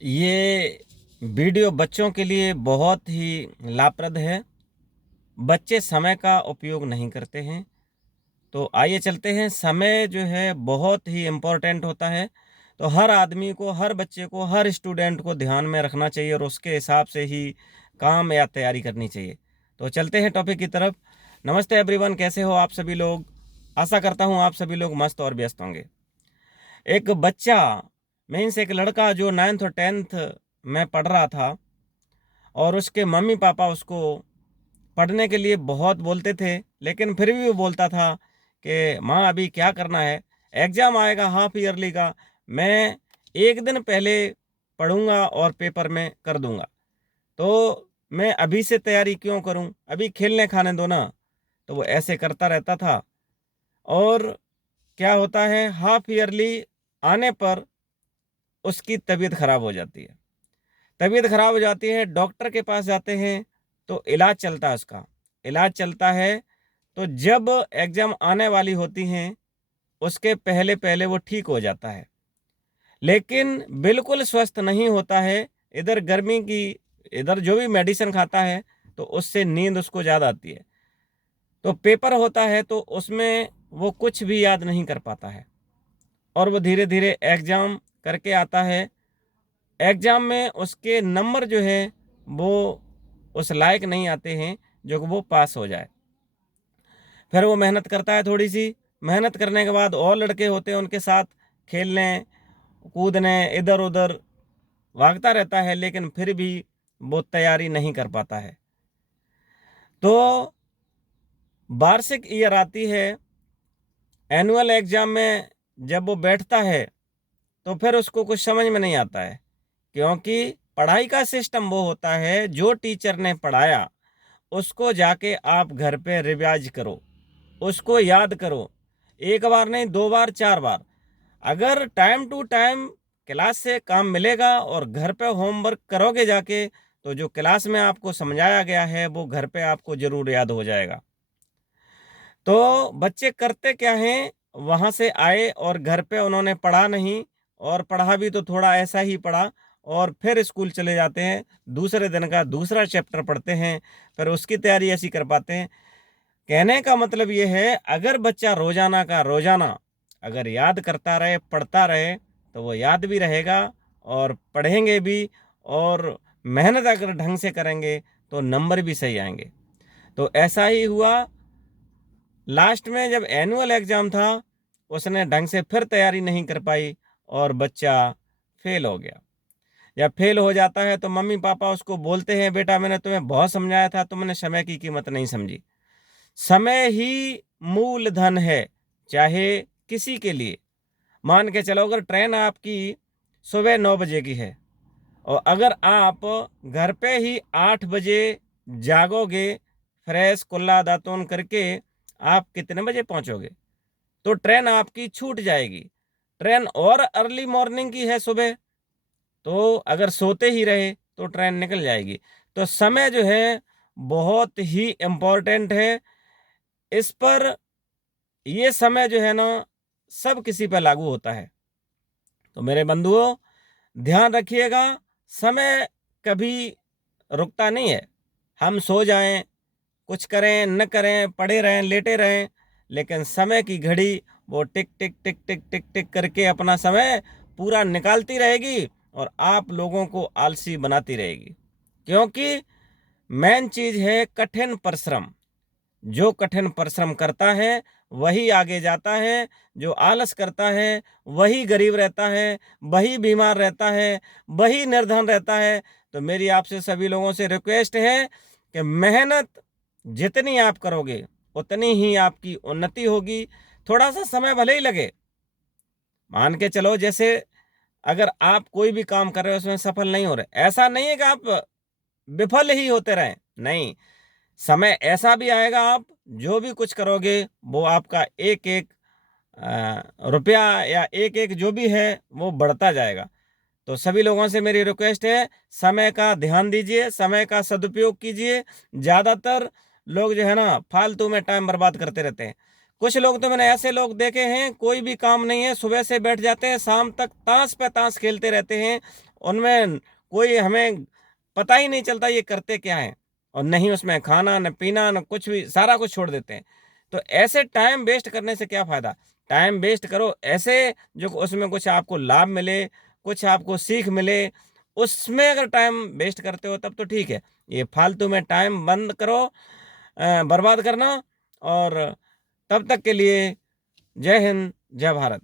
ये वीडियो बच्चों के लिए बहुत ही लाभप्रद है। बच्चे समय का उपयोग नहीं करते हैं। तो आइए चलते हैं। समय जो है बहुत ही इम्पोर्टेंट होता है। तो हर आदमी को, हर बच्चे को, हर स्टूडेंट को ध्यान में रखना चाहिए और उसके हिसाब से ही काम या तैयारी करनी चाहिए। तो चलते हैं टॉपिक की तरफ। नमस्ते एवरीवन, कैसे हो आप सभी लोग। आशा करता हूँ आप सभी लोग मस्त और व्यस्त होंगे। एक बच्चा, मीन्स एक लड़का जो 9th और 10th में पढ़ रहा था और उसके मम्मी पापा उसको पढ़ने के लिए बहुत बोलते थे, लेकिन फिर भी वो बोलता था कि माँ अभी क्या करना है, एग्ज़ाम आएगा हाफ ईयरली का, मैं एक दिन पहले पढ़ूंगा और पेपर में कर दूंगा। तो मैं अभी से तैयारी क्यों करूं, अभी खेलने खाने दो ना। तो वो ऐसे करता रहता था। और क्या होता है, हाफ ईयरली आने पर उसकी तबीयत खराब हो जाती है। तबीयत खराब हो जाती है, डॉक्टर के पास जाते हैं तो इलाज चलता है उसका। इलाज चलता है तो जब एग्जाम आने वाली होती हैं उसके पहले पहले वो ठीक हो जाता है, लेकिन बिल्कुल स्वस्थ नहीं होता है। इधर गर्मी की, इधर जो भी मेडिसिन खाता है तो उससे नींद उसको ज़्यादा आती है। तो पेपर होता है तो उसमें वो कुछ भी याद नहीं कर पाता है और वो धीरे धीरे एग्जाम करके आता है। एग्जाम में उसके नंबर जो है वो उस लायक नहीं आते हैं जो कि वो पास हो जाए। फिर वो मेहनत करता है, थोड़ी सी मेहनत करने के बाद और लड़के होते हैं उनके साथ खेलने कूदने इधर उधर भागता रहता है, लेकिन फिर भी वो तैयारी नहीं कर पाता है। तो वार्षिक ईयर आती है, एनुअल एग्जाम में जब वो बैठता है तो फिर उसको कुछ समझ में नहीं आता है, क्योंकि पढ़ाई का सिस्टम वो होता है जो टीचर ने पढ़ाया उसको जाके आप घर पे रिवाइज करो, उसको याद करो। एक बार नहीं, दो बार, चार बार। अगर टाइम टू टाइम क्लास से काम मिलेगा और घर पे होमवर्क करोगे जाके, तो जो क्लास में आपको समझाया गया है वो घर पे आपको जरूर याद हो जाएगा। तो बच्चे करते क्या हैं, वहां से आए और घर पे उन्होंने पढ़ा नहीं, और पढ़ा भी तो थोड़ा ऐसा ही पढ़ा, और फिर स्कूल चले जाते हैं, दूसरे दिन का दूसरा चैप्टर पढ़ते हैं, फिर उसकी तैयारी ऐसी कर पाते हैं। कहने का मतलब ये है, अगर बच्चा रोजाना का रोजाना अगर याद करता रहे, पढ़ता रहे, तो वो याद भी रहेगा और पढ़ेंगे भी, और मेहनत अगर ढंग से करेंगे तो नंबर भी सही आएंगे। तो ऐसा ही हुआ। लास्ट में जब एनुअल एग्जाम था, उसने ढंग से फिर तैयारी नहीं कर पाई और बच्चा फेल हो गया। जब फेल हो जाता है तो मम्मी पापा उसको बोलते हैं, बेटा मैंने तुम्हें बहुत समझाया था, तुमने समय की कीमत नहीं समझी। समय ही मूलधन है, चाहे किसी के लिए। मान के चलो, अगर ट्रेन आपकी सुबह 9 बजे की है और अगर आप घर पे ही 8 बजे जागोगे, फ्रेश कुल्ला दातुन करके, आप कितने बजे पहुंचोगे? तो ट्रेन आपकी छूट जाएगी। ट्रेन और अर्ली मॉर्निंग की है सुबह, तो अगर सोते ही रहे तो ट्रेन निकल जाएगी। तो समय जो है बहुत ही इम्पोर्टेंट है। इस पर, ये समय जो है ना, सब किसी पर लागू होता है। तो मेरे बंधुओं, ध्यान रखिएगा, समय कभी रुकता नहीं है। हम सो जाएं, कुछ करें न करें, पड़े रहें लेटे रहें, लेकिन समय की घड़ी वो टिक टिक टिक टिक टिक टिक करके अपना समय पूरा निकालती रहेगी और आप लोगों को आलसी बनाती रहेगी। क्योंकि मेन चीज है कठिन परिश्रम। जो कठिन परिश्रम करता है वही आगे जाता है, जो आलस करता है वही गरीब रहता है, वही बीमार रहता है, वही निर्धन रहता है। तो मेरी आपसे सभी लोगों से रिक्वेस्ट है कि मेहनत जितनी आप करोगे उतनी ही आपकी उन्नति होगी। थोड़ा सा समय भले ही लगे, मान के चलो, जैसे अगर आप कोई भी काम कर रहे हो उसमें सफल नहीं हो रहे, ऐसा नहीं है कि आप विफल ही होते रहें, नहीं। समय ऐसा भी आएगा, आप जो भी कुछ करोगे वो आपका एक एक रुपया या एक एक जो भी है वो बढ़ता जाएगा। तो सभी लोगों से मेरी रिक्वेस्ट है, समय का ध्यान दीजिए, समय का सदुपयोग कीजिए। ज़्यादातर लोग जो है ना फालतू में टाइम बर्बाद करते रहते हैं। कुछ लोग तो मैंने ऐसे लोग देखे हैं, कोई भी काम नहीं है, सुबह से बैठ जाते हैं, शाम तक ताश पे ताश खेलते रहते हैं उनमें कोई हमें पता ही नहीं चलता ये करते क्या है, और नहीं उसमें खाना न पीना न कुछ भी, सारा कुछ छोड़ देते हैं। तो ऐसे टाइम वेस्ट करने से क्या फ़ायदा? टाइम वेस्ट करो ऐसे जो उसमें कुछ आपको लाभ मिले, कुछ आपको सीख मिले, उसमें अगर टाइम वेस्ट करते हो तब तो ठीक है। ये फालतू में टाइम बंद करो बर्बाद करना। और तब तक के लिए जय हिंद, जय भारत।